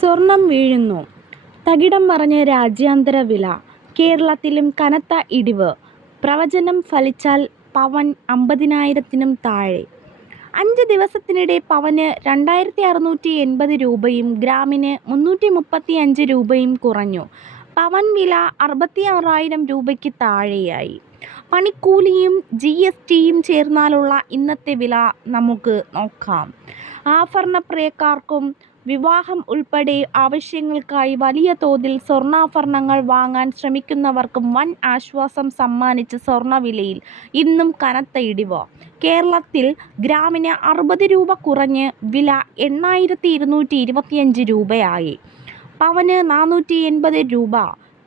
സ്വർണം വീഴുന്നു. തകിടം മറിഞ്ഞ് രാജ്യാന്തര വില. കേരളത്തിലും കനത്ത ഇടിവ്. പ്രവചനം ഫലിച്ചാൽ പവൻ 50,000-നും താഴെ. 5 ദിവസത്തിനിടെ പവന് 2680 രൂപയും ഗ്രാമിന് 335 രൂപയും കുറഞ്ഞു. പവൻ വില 66,000 രൂപയ്ക്ക് താഴെയായി. പണിക്കൂലിയും GSTയും ചേർന്നാലുള്ള ഇന്നത്തെ വില നമുക്ക് നോക്കാം. ആഭരണപ്രിയർക്കും വിവാഹം ഉൾപ്പെടെ ആവശ്യങ്ങൾക്കായി വലിയ തോതിൽ സ്വർണ്ണാഭരണങ്ങൾ വാങ്ങാൻ ശ്രമിക്കുന്നവർക്കും വൻ ആശ്വാസം സമ്മാനിച്ച സ്വർണ്ണവിലയിൽ ഇന്നും കനത്ത ഇടിവ്. കേരളത്തിൽ ഗ്രാമിന് 60 രൂപ കുറഞ്ഞ് വില 8,225 രൂപയായി. പവന് 480 രൂപ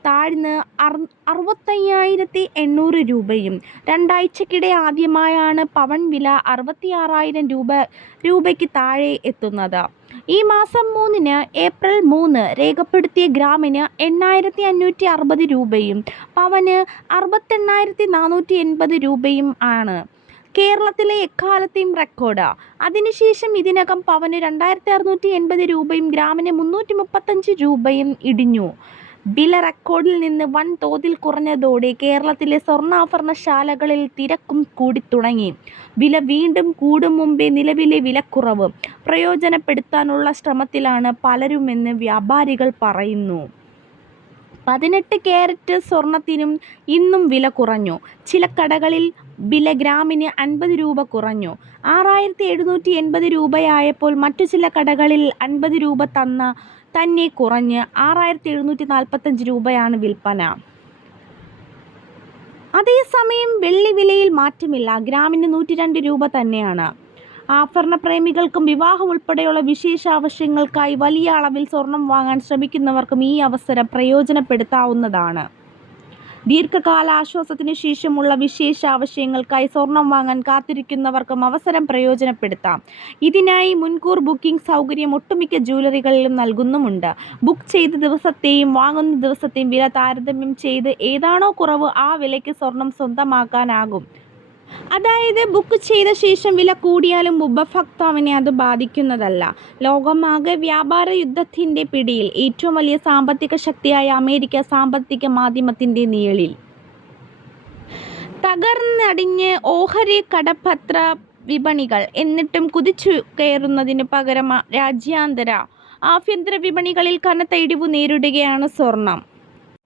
താഴ്ന്ന് 65,800 രൂപയും. രണ്ടാഴ്ചക്കിടെ ആദ്യമായാണ് പവൻ വില 66,000 രൂപയ്ക്ക് താഴെ എത്തുന്നത്. ഈ മാസം 3-ന് ഏപ്രിൽ 3 രേഖപ്പെടുത്തിയ ഗ്രാമിന് 8,560 രൂപയും പവന് 68,480 രൂപയും ആണ് കേരളത്തിലെ എക്കാലത്തെയും റെക്കോർഡ്. അതിനുശേഷം ഇതിനകം പവന് 2,680 രൂപയും ഗ്രാമിന് 335 രൂപയും ഇടിഞ്ഞു. വില റെക്കോർഡിൽ നിന്ന് വൻ തോതിൽ കുറഞ്ഞതോടെ കേരളത്തിലെ സ്വർണ്ണാഭരണശാലകളിൽ തിരക്കും കൂടിത്തുടങ്ങി. വില വീണ്ടും കൂടും മുമ്പേ നിലവിലെ വിലക്കുറവ് പ്രയോജനപ്പെടുത്താനുള്ള ശ്രമത്തിലാണ് പലരുമെന്ന് വ്യാപാരികൾ പറയുന്നു. 18 കാരറ്റ് സ്വർണത്തിനും ഇന്നും വില കുറഞ്ഞു. ചില കടകളിൽ വില ഗ്രാമിന് 50 രൂപ കുറഞ്ഞു. 6,780 രൂപയായപ്പോൾ മറ്റു ചില കടകളിൽ 50 രൂപ തന്നെ കുറഞ്ഞ് 6,745 രൂപയാണ് വിൽപ്പന. അതേസമയം വെള്ളി വിലയിൽ മാറ്റമില്ല. ഗ്രാമിന് 102 രൂപ തന്നെയാണ്. ആഭരണ പ്രേമികൾക്കും വിവാഹം ഉൾപ്പെടെയുള്ള വിശേഷ ആവശ്യങ്ങൾക്കായി വലിയ അളവിൽ സ്വർണം വാങ്ങാൻ ശ്രമിക്കുന്നവർക്കും ഈ അവസരം പ്രയോജനപ്പെടുത്താവുന്നതാണ്. ദീർഘകാല ആശ്വാസത്തിനു ശേഷമുള്ള വിശേഷ ആവശ്യങ്ങൾക്കായി സ്വർണം വാങ്ങാൻ കാത്തിരിക്കുന്നവർക്കും അവസരം പ്രയോജനപ്പെടുത്താം. ഇതിനായി മുൻകൂർ ബുക്കിംഗ് സൗകര്യം ഒട്ടുമിക്ക ജ്വല്ലറികളിലും നൽകുന്നുമുണ്ട്. ബുക്ക് ചെയ്ത ദിവസത്തെയും വാങ്ങുന്ന ദിവസത്തെയും വില താരതമ്യം ചെയ്ത് ഏതാണോ കുറവ് ആ വിലയ്ക്ക് സ്വർണം സ്വന്തമാക്കാനാകും. അതായത് ബുക്ക് ചെയ്ത ശേഷം വില കൂടിയാലും ഉപഭോക്താവിനെ അത് ബാധിക്കുന്നതല്ല. ലോകമാകെ വ്യാപാര യുദ്ധത്തിൻ്റെ പിടിയിൽ. ഏറ്റവും വലിയ സാമ്പത്തിക ശക്തിയായ അമേരിക്ക സാമ്പത്തിക മാന്ദ്യത്തിൻ്റെ നിഴലിൽ. തകർന്നടിഞ്ഞ് ഓഹരി കടപ്പത്ര വിപണികൾ. എന്നിട്ടും കുതിച്ചു കയറുന്നതിനു പകരം രാജ്യാന്തര ആഭ്യന്തര വിപണികളിൽ കനത്ത ഇടിവ് നേരിടുകയാണ് സ്വർണം.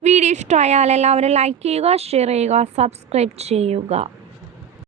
വീഡിയോ ഇഷ്ടമായാൽ എല്ലാവരും ലൈക്ക് ചെയ്യുക, ഷെയർ ചെയ്യുക, സബ്സ്ക്രൈബ് ചെയ്യുക.